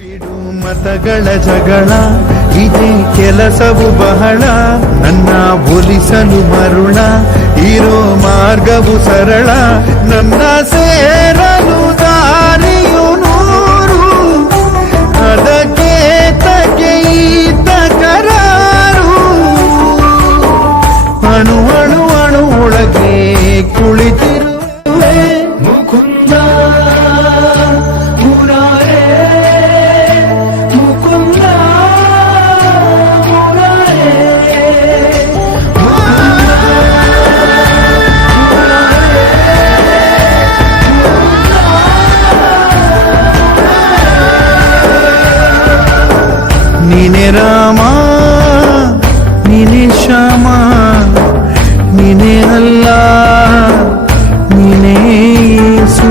ಬಿಡು ಮತಗಳ ಜಗಳ ಇದೇ ಕೆಲಸವು ಬಹಳ ನನ್ನ ಒಲಿಸಲು ಮರುಳ ಇರೋ ಮಾರ್ಗವು ಸರಳ ನನ್ನ ಸೇರಲು ದಾರಿಯು ನೂರು ಅದಕ್ಕೆ ತಗೆ ತಕರಾರು ಅಣು ಅಣು ಅಣು ಒಳಗೆ ಕುಳಿತಿರುವೆ ಮುಕುಂದ ನೀನೆ ರಾಮ ನೀನೆ ಶ್ಯಾಮ ನೀನೆ ಅಲ್ಲ ನೀನೇ ಯೇಸು